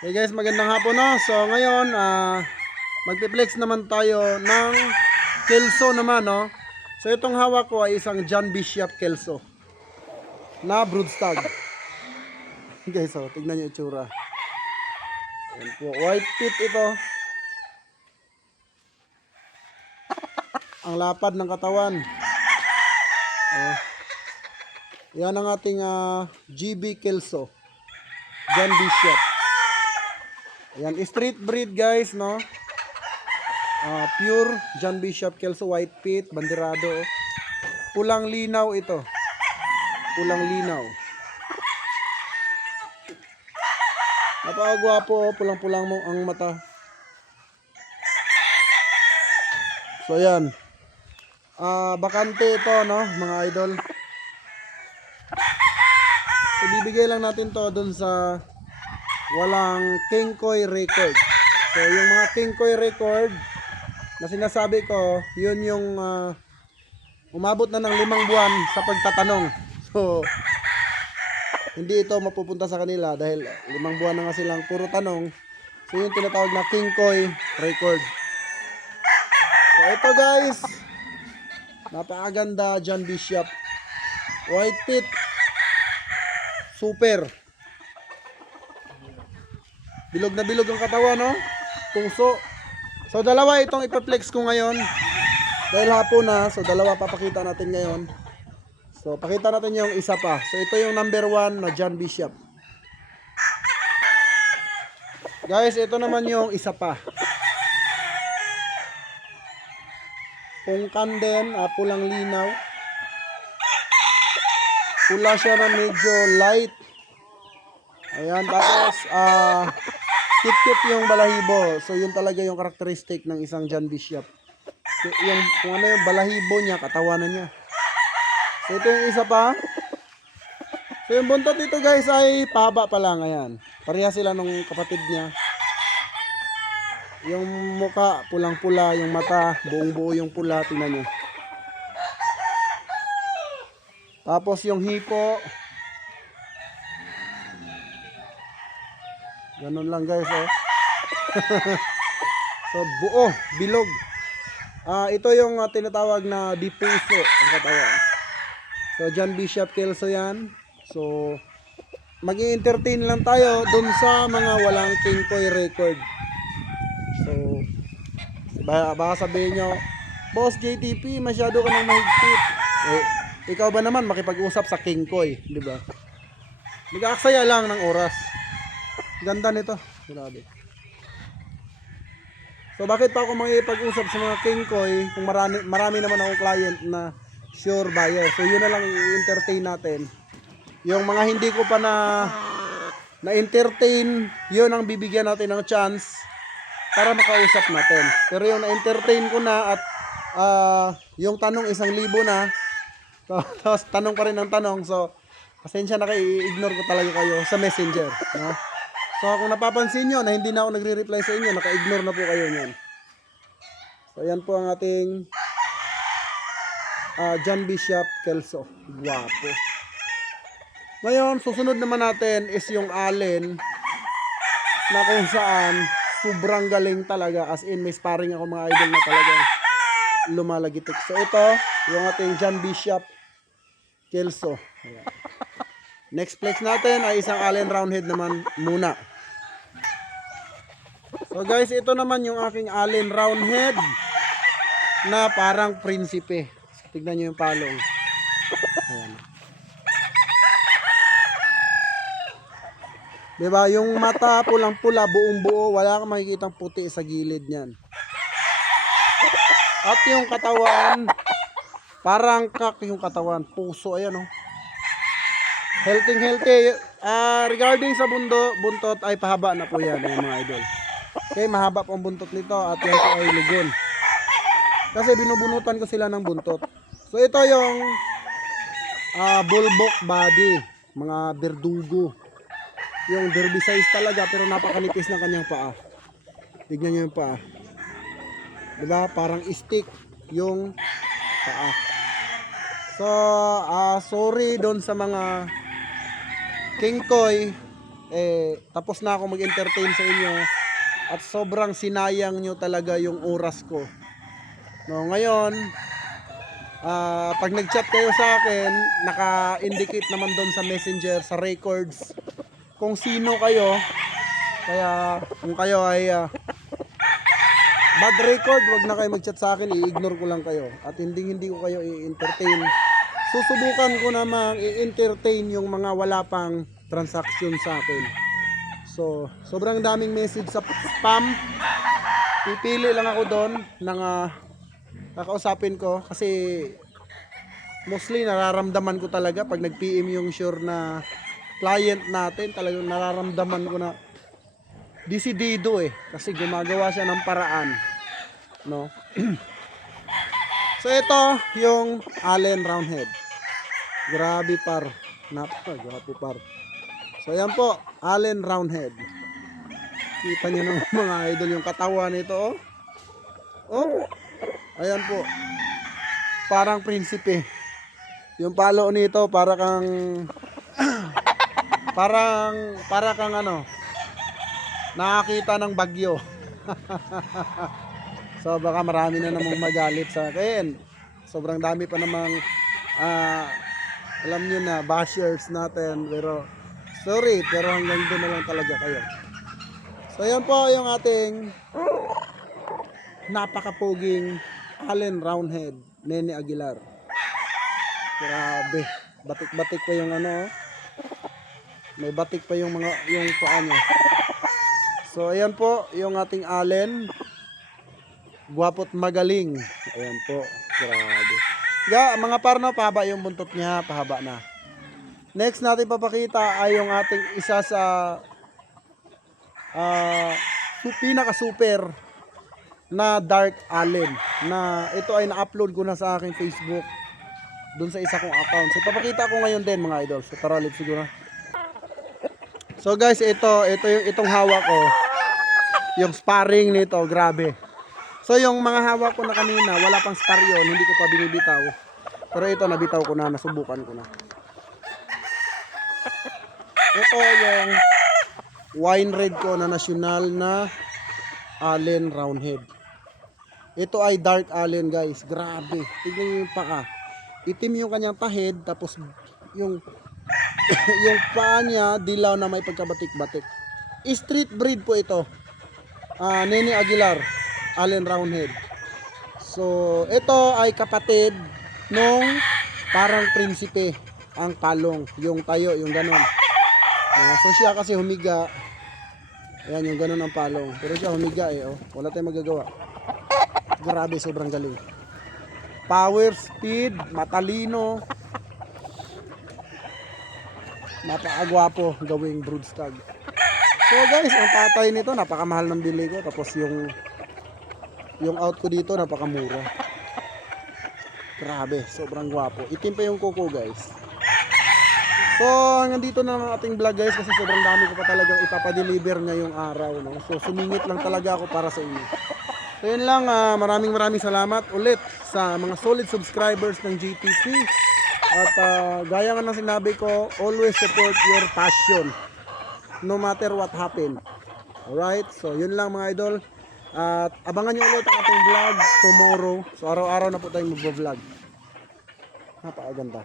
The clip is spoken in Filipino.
Hey guys, magandang hapon no. So ngayon, magpi-flex naman tayo ng Kelso naman no. So itong hawak ko ay isang John Bishop Kelso na broodstag. Guys, so tignan niyo itsura. Ayan po, white pit ito. Ang lapad ng katawan. Yan ang ating GB Kelso, John Bishop. Ayan, street breed guys, no? Pure John Bishop Kelso, white pit, banderado. Pulang linaw ito. Pulang linaw. Napakagwapo, pulang-pulang mo ang mata. So ayan. Bakante ito, no, mga idol. So, bibigay lang natin to dun sa walang King Koy record. So yung mga King Koy record na sinasabi ko, yun yung umabot na ng 5 buwan sa pagtatanong. So hindi ito mapupunta sa kanila dahil 5 buwan na nga silang puro tanong. So yung tinatawag na King Koy record. So ito guys, napakaganda John Bishop, white pit, super. Bilog na bilog ang katawan, no? Puso. So dalawa itong ipa-flex ko ngayon. Dahil hapon na, so dalawa papakita natin ngayon. So pakita natin yung isa pa. So ito yung number 1 na John Bishop. Guys, ito naman yung isa pa. Pungkan din, pulang linaw. Pula siya na medyo light. Ayan, tapos cute yung balahibo. So yun talaga yung karakteristik ng isang John Bishop. Yung, kung ano yung balahibo niya, katawanan niya. So ito yung isa pa. So yung buntot dito guys ay pahaba pa lang. Ayan, pareha sila nung kapatid niya. Yung muka pulang-pula, yung mata buong-buo yung pula, tingnan niyo. Tapos yung hipo, ganun lang guys, oh. So buo, bilog. Ito yung tinatawag na dipuso ang katawan. So John Bishop Kelso yan. So mag-i-entertain lang tayo dun sa mga walang King Koy record. So baka sabihin nyo, Boss JTP, masyado ka nang mahigpit. Ikaw ba naman makipag-usap sa King Koy, di ba? Nag-aaksaya lang ng oras. Ganda nito, grabe. So bakit pa ako makipag-usap sa mga King Koy kung marami naman akong client na sure buyer. So yun na lang i-entertain natin. Yung mga hindi ko pa na-entertain, yun ang bibigyan natin ng chance para makausap natin. Pero yung na-entertain ko na at yung tanong 1,000 na, tapos tanong pa rin ng tanong. So pasensya na kayo, i-ignore ko talaga kayo sa messenger, no? So kung napapansin nyo na hindi na ako nagre-reply sa inyo, naka-ignore na po kayo nyan. So yan po ang ating John Bishop Kelso. Guwapo. Ngayon, susunod naman natin is yung Allen na kung saan sobrang galing talaga. As in, may sparring ako mga idol na talagang lumalagitik. So ito, yung ating John Bishop Kelso. Ayan. Next flex natin ay isang Allen Roundhead naman muna. So guys, ito naman yung aking Allen Roundhead na parang prinsipe. Tignan nyo yung palong. Ayan. Diba? Yung mata pulang-pula, buong-buo. Wala kang makikitang puti sa gilid niyan. At yung katawan, parang kak yung katawan. Puso, ayan o. Healthy. Regarding sa buntot ay pahaba na po yan mga idol. Okay, mahaba po ang buntot nito at yan po ay lugon. Kasi binubunutan ko sila ng buntot. So ito yung bulbok body, mga berdugo. Yung derby size talaga pero napakanipis ng kanyang paa. Tignan nyo yung paa. Diba? Parang stick yung paa. So sorry doon sa mga King Koy tapos na ako mag-entertain sa inyo at sobrang sinayang nyo talaga yung oras ko. No, ngayon, pag nag-chat kayo sa akin, naka-indicate naman doon sa messenger, sa records, kung sino kayo. Kaya kung kayo ay bad record, wag na kayo mag-chat sa akin, i-ignore ko lang kayo. At hindi ko kayo i-entertain. Susubukan ko namang i-entertain yung mga wala pang transaction sa akin. So, sobrang daming message sa spam. Pipili lang ako doon ng kakausapin ko kasi mostly nararamdaman ko talaga pag nag-PM yung sure na client natin, talagang nararamdaman ko na desidido kasi gumagawa siya ng paraan, no? So ito yung Allen Roundhead. Grabe par, napakagwapo par. So ayan po, Allen Roundhead. Kita nyo ng mga idol yung katawan nito, oh. Ayan po. Parang prinsipe. Yung palo nito para kang para kang nakakita ng bagyo. So baka marami na namang magalit sa akin. Sobrang dami pa namang alam nyo na bashers natin, pero sorry, pero hanggang doon na lang talaga kayo. So yan po yung ating napakapuging Allen Roundhead Nene Aguilar. Grabe, batik-batik pa yung may batik pa yung paa niya. So ayan po yung ating Allen, gwapo't magaling. Ayan po, grabe. Mga parno, pahaba yung buntot niya, pahaba na. Next natin papakita ay yung ating isa sa pinaka super na dark Allen, na ito ay na-upload ko na sa aking Facebook dun sa isa kong account. So papakita ko ngayon din mga idol. So tara, let's siguro. So guys, itong hawak ko, yung sparring nito, grabe. So yung mga hawak ko na kanina, wala pang spar yun, hindi ko pa binibitaw. Pero ito, nabitaw ko na, nasubukan ko na. Ito yung wine red ko na nasyonal na Allen Roundhead. Ito ay dark Allen guys, grabe. Tignan nyo yung paa. Itim yung kanyang tahid, tapos yung yung paa niya dilaw na may pagkabatik-batik. Street breed po ito. Nene Aguilar, Allen Roundhead. So, ito ay kapatid nung parang prinsipe, ang palong, yung tayo, yung ganon. So siya kasi humiga. Ayan, yung ganon ang palong. Pero siya humiga wala tayong magagawa. Grabe, sobrang galing. Power, speed, matalino. Napakagwapo gawing broodstag. So guys, ang tatay nito napakamahal ng bili ko, tapos yung out ko dito napakamura. Grabe, sobrang gwapo. Itim pa yung kuko guys. So hanggang dito na ang ating vlog guys, kasi sobrang dami ko pa talagang ipapadeliver ngayong araw, no? So sumingit lang talaga ako para sa inyo. So yun lang, maraming salamat ulit sa mga solid subscribers ng GTP. At gaya nga ng sinabi ko, always support your passion no matter what happen. Alright, so yun lang mga idol. At abangan nyo ulit ang ating vlog tomorrow. So araw-araw na po tayong mag-vlog. Napakaganda.